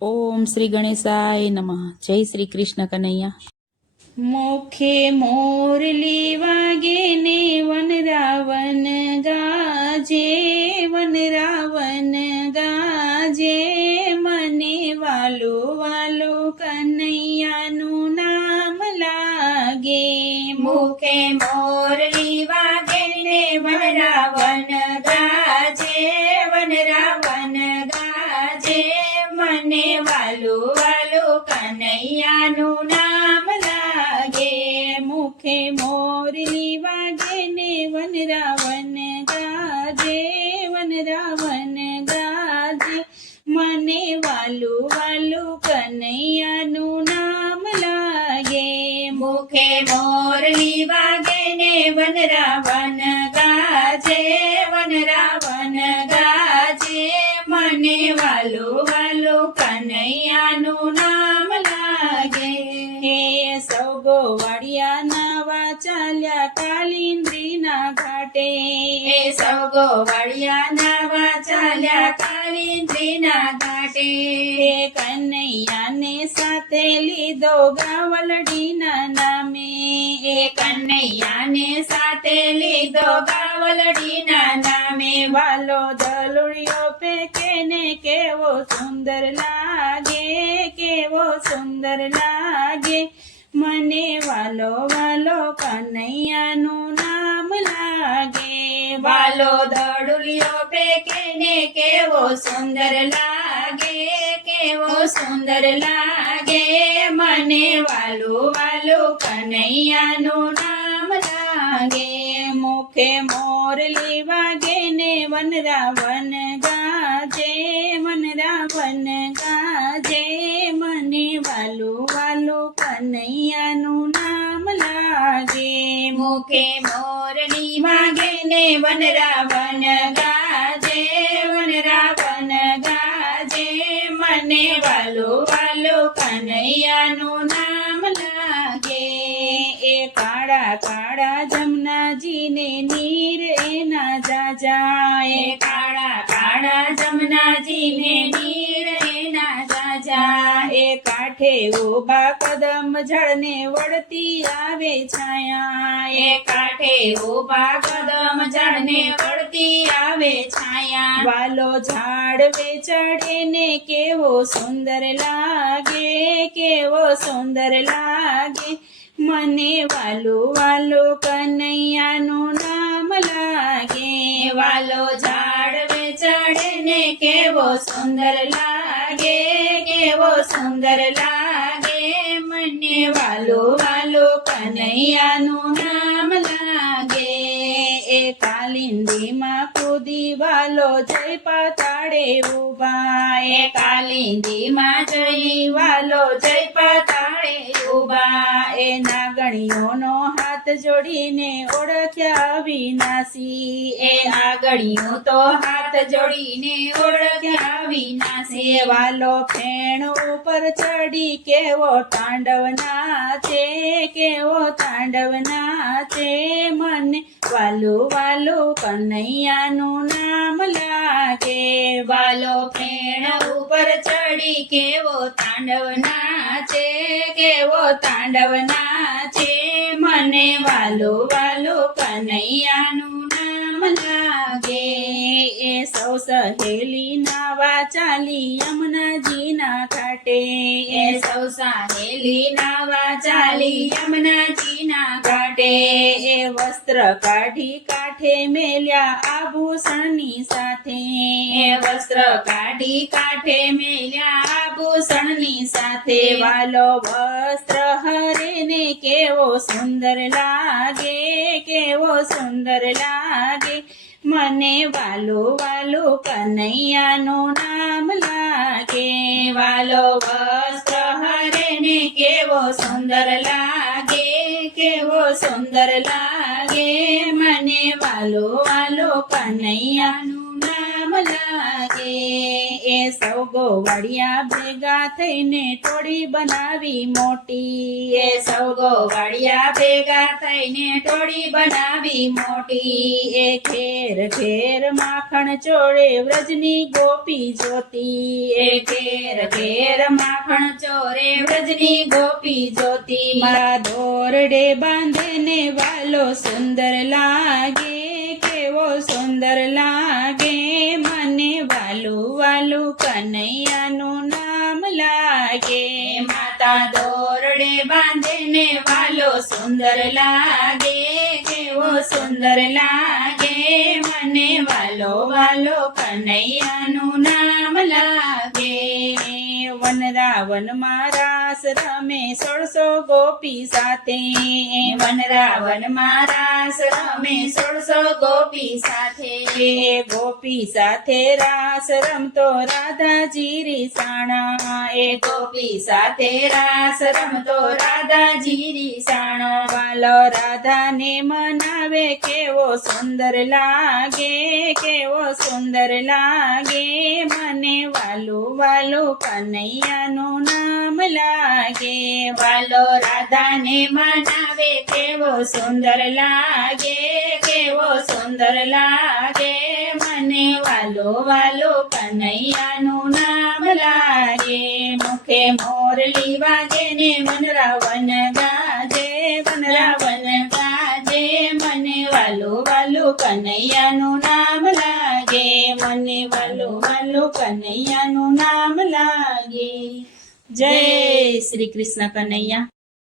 ઓમ શ્રી ગણેશાય નમઃ. જય શ્રી કૃષ્ણ કનૈયા. મુખે મોરલી વાગે ને વન રાવણ ગાજે, વન રાવણ ગાજે, મને વાલો વાલો કનૈયાનું નામ લાગે. મુખે મોરલી વાગે ને વન રાવણ ગાજે, વન રાવણ ગાજે, મને વાલું વાલું કનૈયાનું નામ લાગે. મુખે મોરલી વાગે ને વન રાવણ ગાજે, વન રાવણ ગાજે, મને વાલું વાલું કનૈયાનું નામ લાગે. મુખે મોરલી વાગે ને વન રાવણ ગાજે, વન રાવણ ગાજે, મને વાલું વાલું કનૈયાનું નામ લાગે. હે સૌગો વાડિયાના વાચાલ્યા કાલિંદ્રીના ઘાટે, એ સૌગો વાળિયાના વાચાલ્યા કાલિંદ્રીના ઘાટે. હે કનૈયાને સાથે લીધો ગાવલડીના નામે, એ કનૈયાને સાથે લીધો ગાવલડીના નામે. વાલો દલુડિયો પેકે ને કેવો સુંદર લાગે, કેવો સુંદર લાગે, મને વાલો વાલો કનૈયાનું નામ લાગે. વાલો દડુલિયો પેકે ને કેવો સુંદર લાગે, કેવો સુંદર લાગે, મને વાલું વાલું કનૈયાનું નામ લાગે. મુખે મોરલી વાગે ને વન રાવણ ગાજે, વન રાવણ ગાજે, મને વાલું વાલું કનૈયાનું નામ લાગે. મુખે મોરલી વાગે ને વન રાવણ ગાજે, વન રાવણ ગાજે, મને વાલું વાલું કનૈયાનું નામ લાગે. એ કાળા કાળા જમનાજીને નીર એના જાજા, એ કાળા કાળા જમનાજીને નીર એના જાજા. એ કાંઠે ઉભા કદમ ઝાડને વળતી આવે છાયા, એ કાંઠે ઊભા કદમ ઝાડને વળતી આવે છાયા. વાલો ઝાડવે ચડે ને કેવો સુંદર લાગે, કેવો સુંદર લાગે, મને વાલું વાલું કનૈયાનું નામ લાગે. વાલો ઝાડવે ચડે ને કેવો સુંદર લાગે, કેવો સુંદર લાગે, મને વાલો વાલો કનૈયાનું નામ લાગે. એ કાલિંદીમાં કૂદી વાલો જય પાતાળે ઉભા, એ કાલિંદીમાં જઈ વાલો જય પાતાળે ઊભા. એ નાગણીઓનો હાથ જોડીને ઓળખ્યા અવિનાશી, એ આગળિયું તો હાથ જોડીને ઓળખ્યા વિનાશી. વાલો ફેણ ઉપર ચડી કેવો તાંડવ નાચે, કેવો તાંડવ નાચે, મને વાલું વાલું કનૈયાનું નામ લાગે. વાલો ફેણ ઉપર ચડી કેવો તાંડવ નાચે, કેવો તાંડવ નાચે, મને વાલો વાલો કનૈયાનું નામ લાગે. એ સૌ સહેલી નાવા ચાલી યમુનાજીના ઘાટે, એ સૌ સહેલી નાવા ચાલી યમુનાજીના ઘાટે. એ વસ્ત્ર કાઢી કાંઠે મેલ્યા આભૂષણની સાથે, એ વસ્ત્ર કાઢી કાંઠે મેલ્યા આભૂષણની સાથે. વાલો વસ્ત્ર હરે ને કેવો સુંદર લાગે, કેવો સુંદર લાગે, મને વાલો વાલો કનૈયાનું નામ લાગે. વાલો વસ્ત્ર હરે ને કેવો સુંદર લાગે, કેવો સુંદર લાગે, મને વાલો વાલો કનૈયાનું નામ લાગે. એ સૌ ગોવાળિયા ભેગા થઈને ટોળી બનાવી મોટી. એ સૌ ગોવાળિયા ભેગા થઈને ટોળી બનાવી મોટી. એ ઘેર ઘેર માખણ ચોળે વ્રજની ગોપી જોતી. એ ઘેર ઘેર માખણ ચોરે વ્રજની ગોપી જોતી. મારા દોરડે બાંધેને વાલો સુંદર લાગે, કેવો સુંદર લાગે. મને વાલું વાલું કનૈયાનું નામ લાગે. માતા દોરડે બાંધેને વાલો સુંદર લાગે, કેવો સુંદર લાગે. મને વાલો વાલો કનૈયાનું નામ લાગે. વનરાવનમાં રાસ રમે 1600 ગોપી સાથે. વનરાવનમાં રાસ રમે 1600 ગોપી સાથે. એ ગોપી સાથે રાસ રમતો રાધાજી રીસાણા. એ ગોપી સાથે રાસ રમતો રાધાજી રીસાણો. વાલો રાધાને મનાવે, કેવો સુંદર લાગે, કેવો સુંદર લાગે. મને વાલું વાલું કનૈયાનું નામ લાગે. વાલો રાધાને મનાવે, કેવો સુંદર લાગે, કેવો સુંદર લાગે. મને વાલો વાલો કનૈયાનું નામ લાગે. મુખે મોરલી વાગે ને વનરાવન ગાજે, વનરાવન ગાજે. મને વાલો વાલો કનૈયાનું નામ લાગે. મને વાલો વાલો કનૈયાનું નામ લાગે. જય શ્રી કૃષ્ણ કનૈયા.